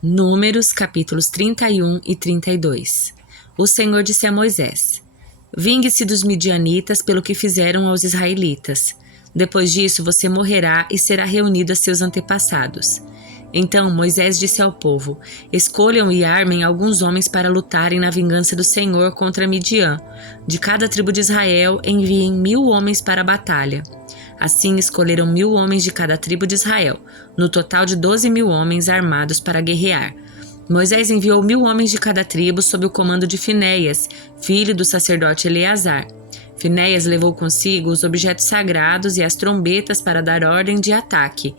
Números, capítulos 31 e 32. O Senhor disse a Moisés: Vingue-se dos midianitas pelo que fizeram aos israelitas. Depois disso você morrerá e será reunido a seus antepassados. Então Moisés disse ao povo: Escolham e armem alguns homens para lutarem na vingança do Senhor contra Midian. De cada tribo de Israel enviem 1000 homens para a batalha. Assim escolheram 1000 homens de cada tribo de Israel, no total de 12.000 homens armados para guerrear. Moisés enviou 1000 homens de cada tribo sob o comando de Finéias, filho do sacerdote Eleazar. Finéias levou consigo os objetos sagrados e as trombetas para dar ordem de ataque.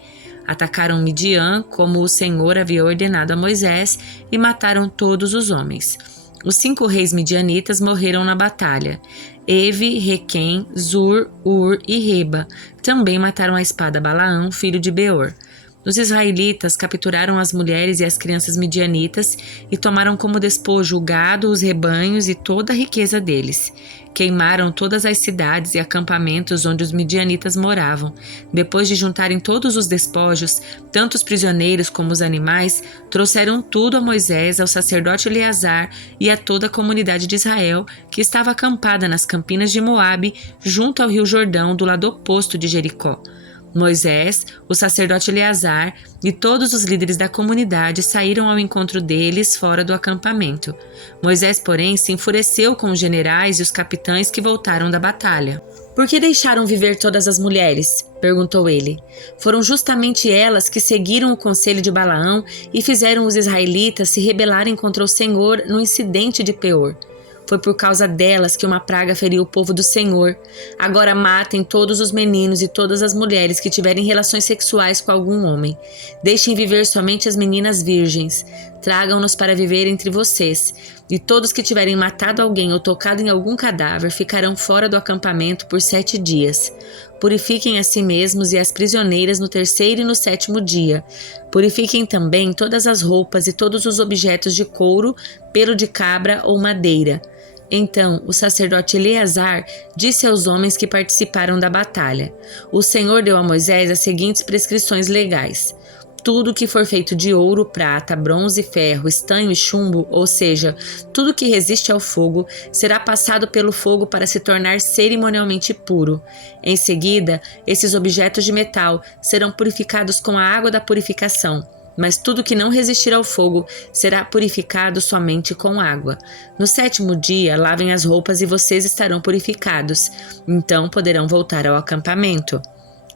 Atacaram Midian, como o Senhor havia ordenado a Moisés, e mataram todos os homens. Os 5 reis midianitas morreram na batalha. Evi, Requem, Zur, Ur e Reba. Também mataram à espada Balaão, filho de Beor. Os israelitas capturaram as mulheres e as crianças midianitas e tomaram como despojo o gado, os rebanhos e toda a riqueza deles. Queimaram todas as cidades e acampamentos onde os midianitas moravam. Depois de juntarem todos os despojos, tanto os prisioneiros como os animais, trouxeram tudo a Moisés, ao sacerdote Eleazar e a toda a comunidade de Israel, que estava acampada nas campinas de Moabe, junto ao rio Jordão, do lado oposto de Jericó. Moisés, o sacerdote Eleazar e todos os líderes da comunidade saíram ao encontro deles fora do acampamento. Moisés, porém, se enfureceu com os generais e os capitães que voltaram da batalha. Por que deixaram viver todas as mulheres? Perguntou ele. Foram justamente elas que seguiram o conselho de Balaão e fizeram os israelitas se rebelarem contra o Senhor no incidente de Peor. Foi por causa delas que uma praga feriu o povo do Senhor. Agora matem todos os meninos e todas as mulheres que tiverem relações sexuais com algum homem. Deixem viver somente as meninas virgens. Tragam-nos para viver entre vocês. E todos que tiverem matado alguém ou tocado em algum cadáver ficarão fora do acampamento por 7 dias. Purifiquem a si mesmos e as prisioneiras no 3º e no 7º dia. Purifiquem também todas as roupas e todos os objetos de couro, pelo de cabra ou madeira. Então o sacerdote Eleazar disse aos homens que participaram da batalha: O Senhor deu a Moisés as seguintes prescrições legais. Tudo que for feito de ouro, prata, bronze, ferro, estanho e chumbo, ou seja, tudo que resiste ao fogo, será passado pelo fogo para se tornar cerimonialmente puro. Em seguida, esses objetos de metal serão purificados com a água da purificação. Mas tudo que não resistir ao fogo será purificado somente com água. No 7º dia, lavem as roupas e vocês estarão purificados. Então poderão voltar ao acampamento.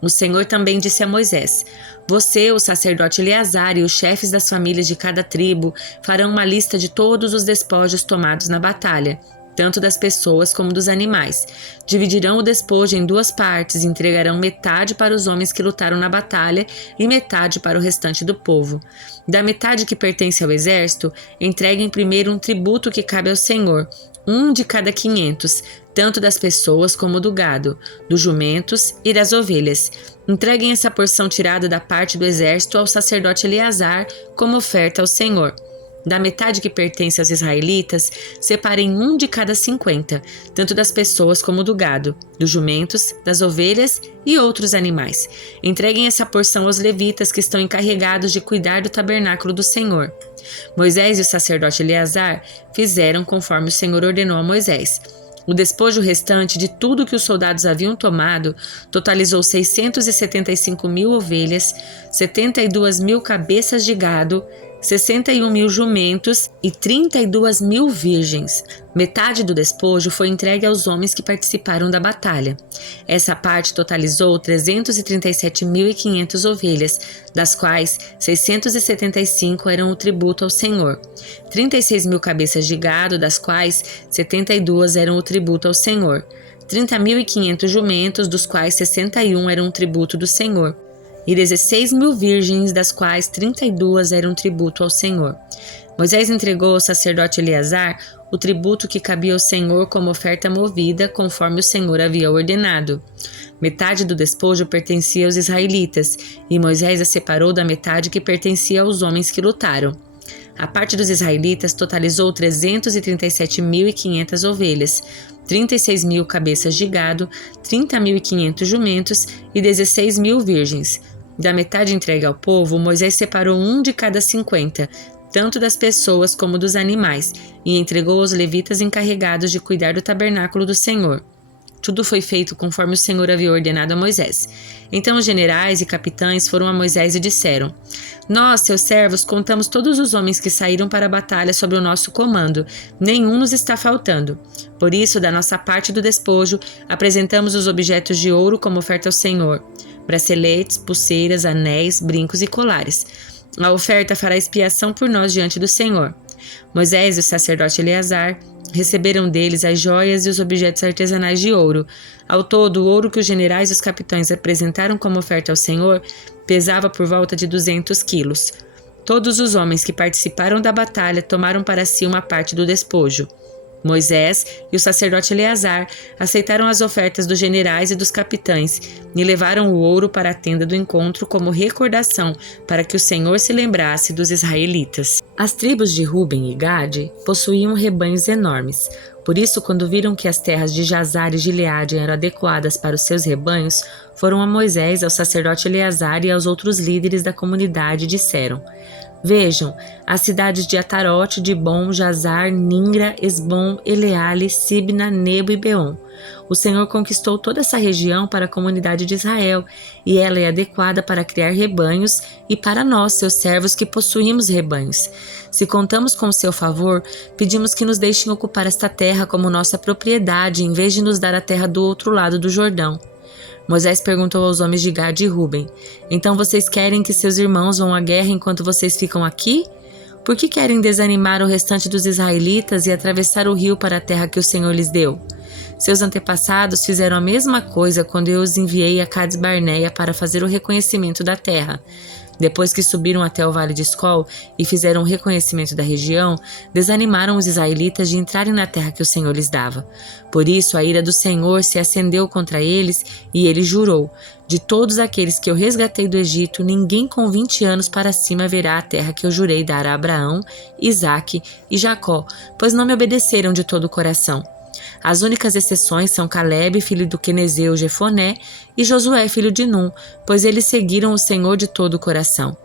O Senhor também disse a Moisés: Você, o sacerdote Eleazar e os chefes das famílias de cada tribo farão uma lista de todos os despojos tomados na batalha, tanto das pessoas como dos animais. Dividirão o despojo em 2 partes e entregarão metade para os homens que lutaram na batalha e metade para o restante do povo. Da metade que pertence ao exército, entreguem primeiro um tributo que cabe ao Senhor, 1 de cada 500, tanto das pessoas como do gado, dos jumentos e das ovelhas. Entreguem essa porção tirada da parte do exército ao sacerdote Eleazar como oferta ao Senhor. Da metade que pertence aos israelitas, separem 1 de cada 50, tanto das pessoas como do gado, dos jumentos, das ovelhas e outros animais. Entreguem essa porção aos levitas que estão encarregados de cuidar do tabernáculo do Senhor. Moisés e o sacerdote Eleazar fizeram conforme o Senhor ordenou a Moisés. O despojo restante de tudo que os soldados haviam tomado totalizou 675.000 ovelhas, 72.000 cabeças de gado, 61.000 jumentos e 32.000 virgens. Metade do despojo foi entregue aos homens que participaram da batalha. Essa parte totalizou 337.500 ovelhas, das quais 675 eram o tributo ao Senhor. 36.000 cabeças de gado, das quais 72 eram o tributo ao Senhor. 30.500 jumentos, dos quais 61 eram o tributo do Senhor. E 16.000 virgens, das quais 32 eram tributo ao Senhor. Moisés entregou ao sacerdote Eleazar o tributo que cabia ao Senhor como oferta movida, conforme o Senhor havia ordenado. Metade do despojo pertencia aos israelitas, e Moisés a separou da metade que pertencia aos homens que lutaram. A parte dos israelitas totalizou 337.500 ovelhas, 36.000 cabeças de gado, 30.500 jumentos e 16.000 virgens. Da metade entregue ao povo, Moisés separou 1 de cada 50, tanto das pessoas como dos animais, e entregou aos levitas encarregados de cuidar do tabernáculo do Senhor. Tudo foi feito conforme o Senhor havia ordenado a Moisés. Então os generais e capitães foram a Moisés e disseram: Nós, seus servos, contamos todos os homens que saíram para a batalha sob o nosso comando. Nenhum nos está faltando. Por isso, da nossa parte do despojo, apresentamos os objetos de ouro como oferta ao Senhor: braceletes, pulseiras, anéis, brincos e colares. A oferta fará expiação por nós diante do Senhor. Moisés e o sacerdote Eleazar receberam deles as joias e os objetos artesanais de ouro. Ao todo, o ouro que os generais e os capitães apresentaram como oferta ao Senhor pesava por volta de 200 quilos. Todos os homens que participaram da batalha tomaram para si uma parte do despojo. Moisés e o sacerdote Eleazar aceitaram as ofertas dos generais e dos capitães e levaram o ouro para a tenda do encontro como recordação para que o Senhor se lembrasse dos israelitas. As tribos de Ruben e Gade possuíam rebanhos enormes. Por isso, quando viram que as terras de Jazar e Gileade eram adequadas para os seus rebanhos, foram a Moisés, ao sacerdote Eleazar e aos outros líderes da comunidade e disseram: Vejam, as cidades de Atarote, Dibon, Jazar, Ningra, Esbom, Eleale, Sibna, Nebo e Beom. O Senhor conquistou toda essa região para a comunidade de Israel, e ela é adequada para criar rebanhos e para nós, seus servos, que possuímos rebanhos. Se contamos com o seu favor, pedimos que nos deixem ocupar esta terra como nossa propriedade, em vez de nos dar a terra do outro lado do Jordão. Moisés perguntou aos homens de Gade e Ruben: Então vocês querem que seus irmãos vão à guerra enquanto vocês ficam aqui? Por que querem desanimar o restante dos israelitas e atravessar o rio para a terra que o Senhor lhes deu? Seus antepassados fizeram a mesma coisa quando eu os enviei a Cades Barneia para fazer o reconhecimento da terra. Depois que subiram até o vale de Escol e fizeram o reconhecimento da região, desanimaram os israelitas de entrarem na terra que o Senhor lhes dava. Por isso a ira do Senhor se acendeu contra eles e ele jurou: De todos aqueles que eu resgatei do Egito, ninguém com 20 anos para cima verá a terra que eu jurei dar a Abraão, Isaque e Jacó, pois não me obedeceram de todo o coração. As únicas exceções são Calebe, filho do Quenezeu Jefoné, e Josué, filho de Num, pois eles seguiram o Senhor de todo o coração.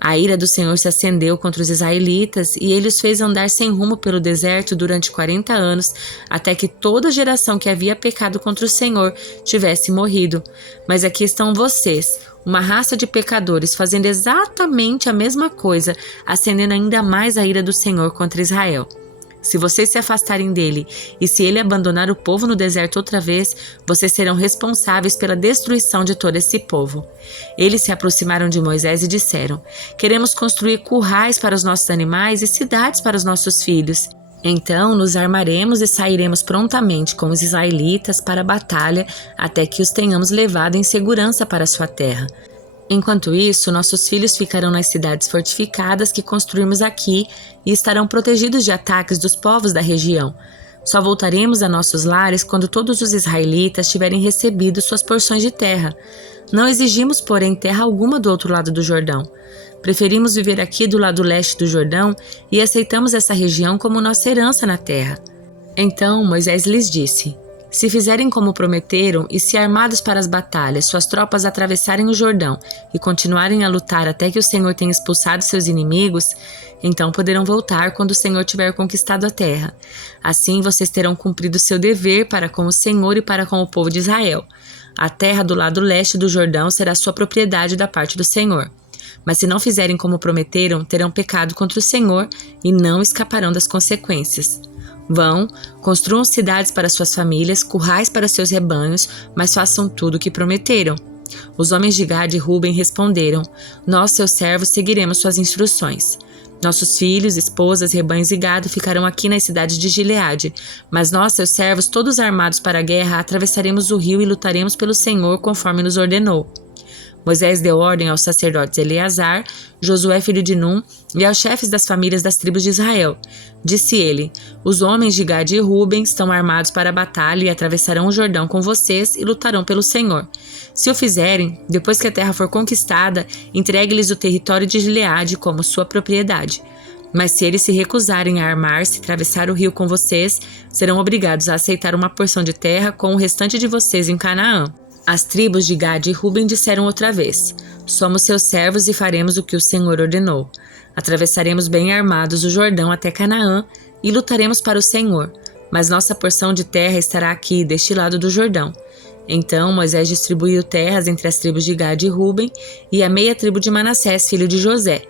A ira do Senhor se acendeu contra os israelitas e ele os fez andar sem rumo pelo deserto durante 40 anos, até que toda geração que havia pecado contra o Senhor tivesse morrido. Mas aqui estão vocês, uma raça de pecadores, fazendo exatamente a mesma coisa, acendendo ainda mais a ira do Senhor contra Israel. Se vocês se afastarem dele e se ele abandonar o povo no deserto outra vez, vocês serão responsáveis pela destruição de todo esse povo. Eles se aproximaram de Moisés e disseram: Queremos construir currais para os nossos animais e cidades para os nossos filhos. Então nos armaremos e sairemos prontamente com os israelitas para a batalha até que os tenhamos levado em segurança para sua terra. Enquanto isso, nossos filhos ficarão nas cidades fortificadas que construímos aqui e estarão protegidos de ataques dos povos da região. Só voltaremos a nossos lares quando todos os israelitas tiverem recebido suas porções de terra. Não exigimos, porém, terra alguma do outro lado do Jordão. Preferimos viver aqui do lado leste do Jordão e aceitamos essa região como nossa herança na terra. Então Moisés lhes disse: Se fizerem como prometeram e se armados para as batalhas, suas tropas atravessarem o Jordão e continuarem a lutar até que o Senhor tenha expulsado seus inimigos, então poderão voltar quando o Senhor tiver conquistado a terra. Assim vocês terão cumprido seu dever para com o Senhor e para com o povo de Israel. A terra do lado leste do Jordão será sua propriedade da parte do Senhor. Mas se não fizerem como prometeram, terão pecado contra o Senhor e não escaparão das consequências. Vão, construam cidades para suas famílias, currais para seus rebanhos, mas façam tudo o que prometeram. Os homens de Gade e Ruben responderam: Nós, seus servos, seguiremos suas instruções. Nossos filhos, esposas, rebanhos e gado ficarão aqui nas cidades de Gileade, mas nós, seus servos, todos armados para a guerra, atravessaremos o rio e lutaremos pelo Senhor conforme nos ordenou. Moisés deu ordem aos sacerdotes Eleazar, Josué filho de Num e aos chefes das famílias das tribos de Israel. Disse ele: Os homens de Gade e Ruben estão armados para a batalha e atravessarão o Jordão com vocês e lutarão pelo Senhor. Se o fizerem, depois que a terra for conquistada, entregue-lhes o território de Gileade como sua propriedade. Mas se eles se recusarem a armar-se e atravessar o rio com vocês, serão obrigados a aceitar uma porção de terra com o restante de vocês em Canaã. As tribos de Gade e Ruben disseram outra vez: Somos seus servos e faremos o que o Senhor ordenou. Atravessaremos bem armados o Jordão até Canaã e lutaremos para o Senhor, mas nossa porção de terra estará aqui, deste lado do Jordão. Então Moisés distribuiu terras entre as tribos de Gade e Ruben e a meia tribo de Manassés, filho de José.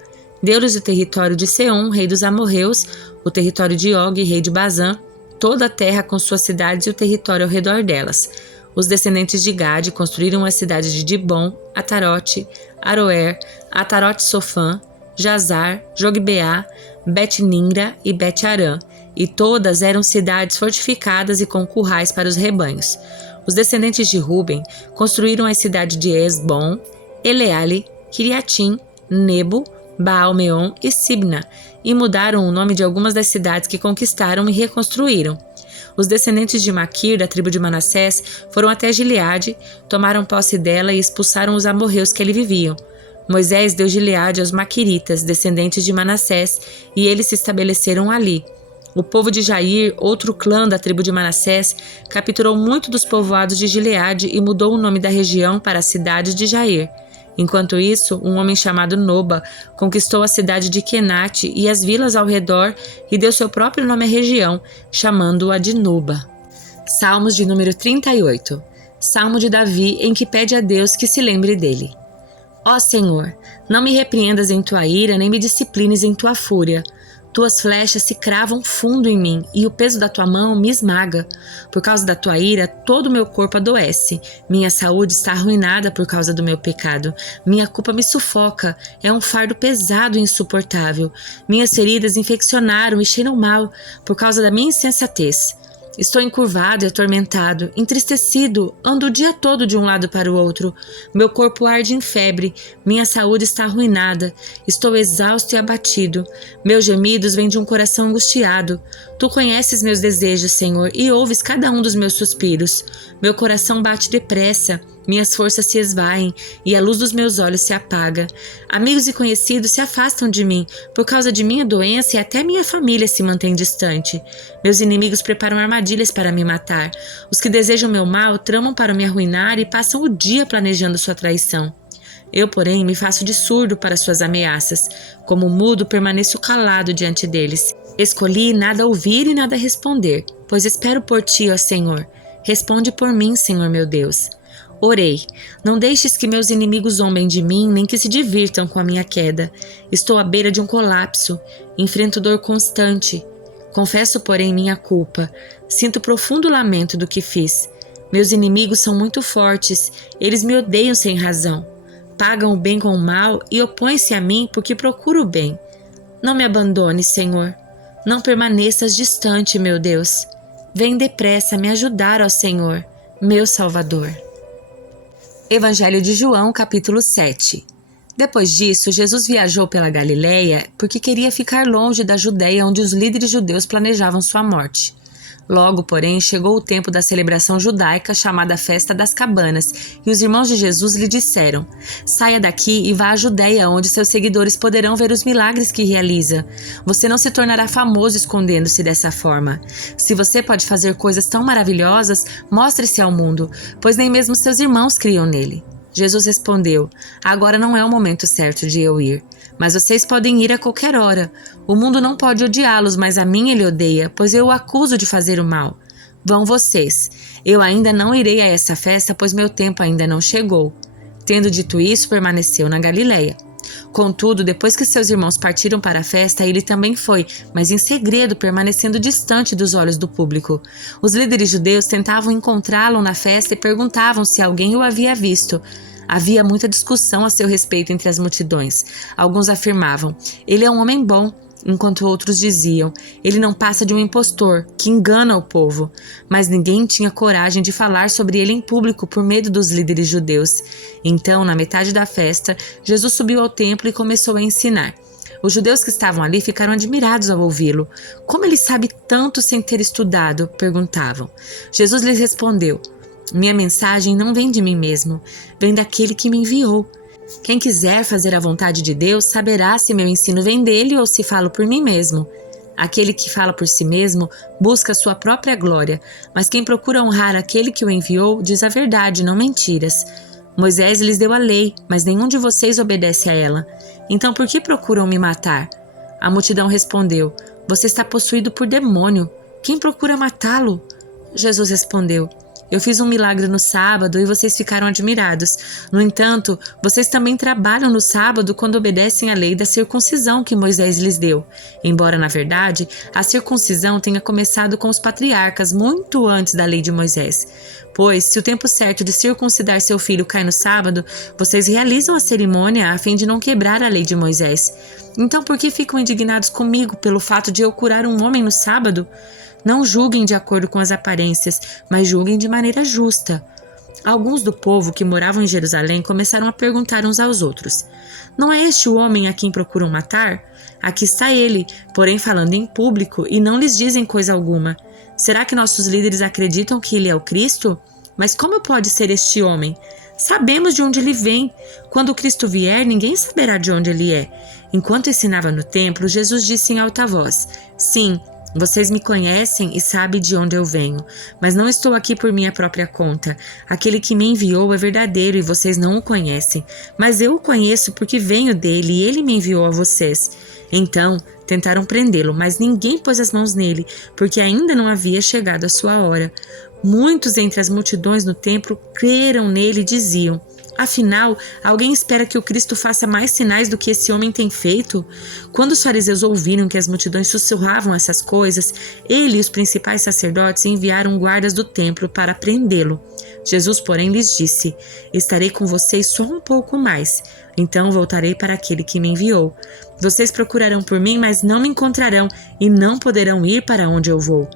Deu-lhes o território de Seom, rei dos amorreus, o território de Og, rei de Bazã, toda a terra com suas cidades e o território ao redor delas. Os descendentes de Gade construíram as cidades de Dibon, Atarote, Aroer, Atarote-Sofã, Jazar, Jogbeá, Bet-Nimra e Bet-Arã, e todas eram cidades fortificadas e com currais para os rebanhos. Os descendentes de Ruben construíram as cidades de Esbom, Eleale, Kiriatim, Nebo, Baal-Meon e Sibna, e mudaram o nome de algumas das cidades que conquistaram e reconstruíram. Os descendentes de Maquir, da tribo de Manassés, foram até Gileade, tomaram posse dela e expulsaram os amorreus que ali viviam. Moisés deu Gileade aos maquiritas, descendentes de Manassés, e eles se estabeleceram ali. O povo de Jair, outro clã da tribo de Manassés, capturou muito dos povoados de Gileade e mudou o nome da região para a cidade de Jair. Enquanto isso, um homem chamado Noba conquistou a cidade de Quenate e as vilas ao redor e deu seu próprio nome à região, chamando-a de Noba. Salmos de número 38. Salmo de Davi, em que pede a Deus que se lembre dele. Ó Senhor, não me repreendas em tua ira, nem me disciplines em tua fúria. Tuas flechas se cravam fundo em mim, e o peso da tua mão me esmaga. Por causa da tua ira, todo o meu corpo adoece. Minha saúde está arruinada por causa do meu pecado. Minha culpa me sufoca, é um fardo pesado e insuportável. Minhas feridas infeccionaram e cheiram mal, por causa da minha insensatez. Estou encurvado e atormentado, entristecido, ando o dia todo de um lado para o outro. Meu corpo arde em febre, minha saúde está arruinada, estou exausto e abatido. Meus gemidos vêm de um coração angustiado. Tu conheces meus desejos, Senhor, e ouves cada um dos meus suspiros. Meu coração bate depressa, minhas forças se esvaem e a luz dos meus olhos se apaga. Amigos e conhecidos se afastam de mim, por causa de minha doença, e até minha família se mantém distante. Meus inimigos preparam armadilhas para me matar. Os que desejam meu mal tramam para me arruinar e passam o dia planejando sua traição. Eu, porém, me faço de surdo para suas ameaças. Como mudo, permaneço calado diante deles. Escolhi nada ouvir e nada responder, pois espero por ti, ó Senhor. Responde por mim, Senhor meu Deus. Orei, não deixes que meus inimigos zombem de mim, nem que se divirtam com a minha queda. Estou à beira de um colapso, enfrento dor constante. Confesso, porém, minha culpa. Sinto profundo lamento do que fiz. Meus inimigos são muito fortes, eles me odeiam sem razão. Pagam o bem com o mal e opõem-se a mim porque procuro o bem. Não me abandones, Senhor. Não permaneças distante, meu Deus. Vem depressa me ajudar, ó Senhor, meu Salvador. Evangelho de João, capítulo 7. Depois disso, Jesus viajou pela Galileia porque queria ficar longe da Judeia, onde os líderes judeus planejavam sua morte. Logo, porém, chegou o tempo da celebração judaica chamada Festa das Cabanas, e os irmãos de Jesus lhe disseram: Saia daqui e vá à Judeia, onde seus seguidores poderão ver os milagres que realiza. Você não se tornará famoso escondendo-se dessa forma. Se você pode fazer coisas tão maravilhosas, mostre-se ao mundo, pois nem mesmo seus irmãos criam nele. Jesus respondeu: Agora não é o momento certo de eu ir, mas vocês podem ir a qualquer hora. O mundo não pode odiá-los, mas a mim ele odeia, pois eu o acuso de fazer o mal. Vão vocês. Eu ainda não irei a essa festa, pois meu tempo ainda não chegou. Tendo dito isso, permaneceu na Galileia. Contudo, depois que seus irmãos partiram para a festa, ele também foi, mas em segredo, permanecendo distante dos olhos do público. Os líderes judeus tentavam encontrá-lo na festa e perguntavam se alguém o havia visto. Havia muita discussão a seu respeito entre as multidões. Alguns afirmavam: ele é um homem bom, enquanto outros diziam: ele não passa de um impostor, que engana o povo. Mas ninguém tinha coragem de falar sobre ele em público por medo dos líderes judeus. Então, na metade da festa, Jesus subiu ao templo e começou a ensinar. Os judeus que estavam ali ficaram admirados ao ouvi-lo. Como ele sabe tanto sem ter estudado? Perguntavam. Jesus lhes respondeu: minha mensagem não vem de mim mesmo, vem daquele que me enviou. Quem quiser fazer a vontade de Deus saberá se meu ensino vem dele ou se falo por mim mesmo. Aquele que fala por si mesmo busca sua própria glória, mas quem procura honrar aquele que o enviou diz a verdade, não mentiras. Moisés lhes deu a lei, mas nenhum de vocês obedece a ela. Então por que procuram me matar? A multidão respondeu: Você está possuído por demônio. Quem procura matá-lo? Jesus respondeu: Eu fiz um milagre no sábado e vocês ficaram admirados. No entanto, vocês também trabalham no sábado quando obedecem à lei da circuncisão que Moisés lhes deu. Embora, na verdade, a circuncisão tenha começado com os patriarcas muito antes da lei de Moisés. Pois, se o tempo certo de circuncidar seu filho cai no sábado, vocês realizam a cerimônia a fim de não quebrar a lei de Moisés. Então, por que ficam indignados comigo pelo fato de eu curar um homem no sábado? Não julguem de acordo com as aparências, mas julguem de maneira justa. Alguns do povo que moravam em Jerusalém começaram a perguntar uns aos outros: Não é este o homem a quem procuram matar? Aqui está ele, porém falando em público, e não lhes dizem coisa alguma. Será que nossos líderes acreditam que ele é o Cristo? Mas como pode ser este homem? Sabemos de onde ele vem. Quando o Cristo vier, ninguém saberá de onde ele é. Enquanto ensinava no templo, Jesus disse em alta voz: Sim, vocês me conhecem e sabem de onde eu venho, mas não estou aqui por minha própria conta. Aquele que me enviou é verdadeiro e vocês não o conhecem, mas eu o conheço porque venho dele e ele me enviou a vocês. Então, tentaram prendê-lo, mas ninguém pôs as mãos nele, porque ainda não havia chegado a sua hora. Muitos entre as multidões no templo creram nele e diziam: Afinal, alguém espera que o Cristo faça mais sinais do que esse homem tem feito? Quando os fariseus ouviram que as multidões sussurravam essas coisas, ele e os principais sacerdotes enviaram guardas do templo para prendê-lo. Jesus, porém, lhes disse: Estarei com vocês só um pouco mais, então voltarei para aquele que me enviou. Vocês procurarão por mim, mas não me encontrarão e não poderão ir para onde eu vou.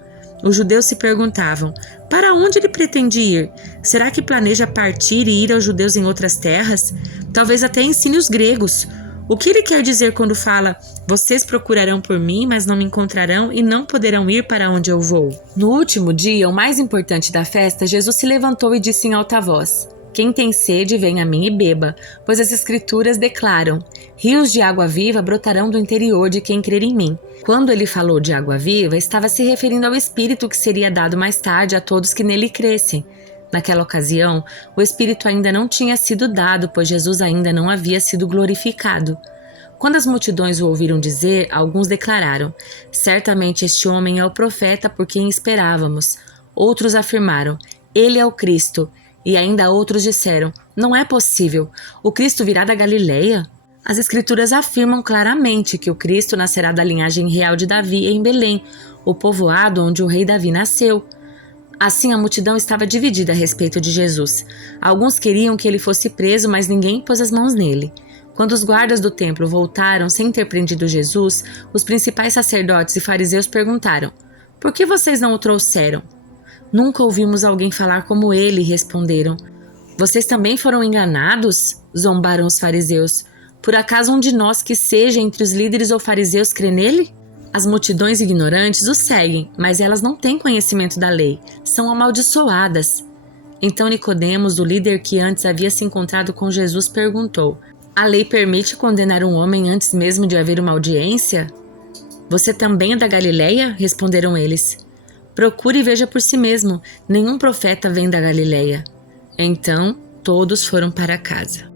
Os judeus se perguntavam: Para onde ele pretende ir? Será que planeja partir e ir aos judeus em outras terras? Talvez até ensine os gregos. O que ele quer dizer quando fala: Vocês procurarão por mim, mas não me encontrarão e não poderão ir para onde eu vou? No último dia, o mais importante da festa, Jesus se levantou e disse em alta voz: Quem tem sede, venha a mim e beba, pois as Escrituras declaram: Rios de água viva brotarão do interior de quem crer em mim. Quando ele falou de água viva, estava se referindo ao Espírito que seria dado mais tarde a todos que nele crescem. Naquela ocasião, o Espírito ainda não tinha sido dado, pois Jesus ainda não havia sido glorificado. Quando as multidões o ouviram dizer, alguns declararam: Certamente este homem é o profeta por quem esperávamos. Outros afirmaram: Ele é o Cristo. E ainda outros disseram: Não é possível. O Cristo virá da Galileia? As Escrituras afirmam claramente que o Cristo nascerá da linhagem real de Davi em Belém, o povoado onde o rei Davi nasceu. Assim, a multidão estava dividida a respeito de Jesus. Alguns queriam que ele fosse preso, mas ninguém pôs as mãos nele. Quando os guardas do templo voltaram sem ter prendido Jesus, os principais sacerdotes e fariseus perguntaram: Por que vocês não o trouxeram? Nunca ouvimos alguém falar como ele, responderam. Vocês também foram enganados? Zombaram os fariseus. Por acaso um de nós que seja entre os líderes ou fariseus crê nele? As multidões ignorantes o seguem, mas elas não têm conhecimento da lei, são amaldiçoadas. Então Nicodemos, o líder que antes havia se encontrado com Jesus, perguntou: A lei permite condenar um homem antes mesmo de haver uma audiência? Você também é da Galileia? Responderam eles. Procure e veja por si mesmo, nenhum profeta vem da Galileia. Então todos foram para casa.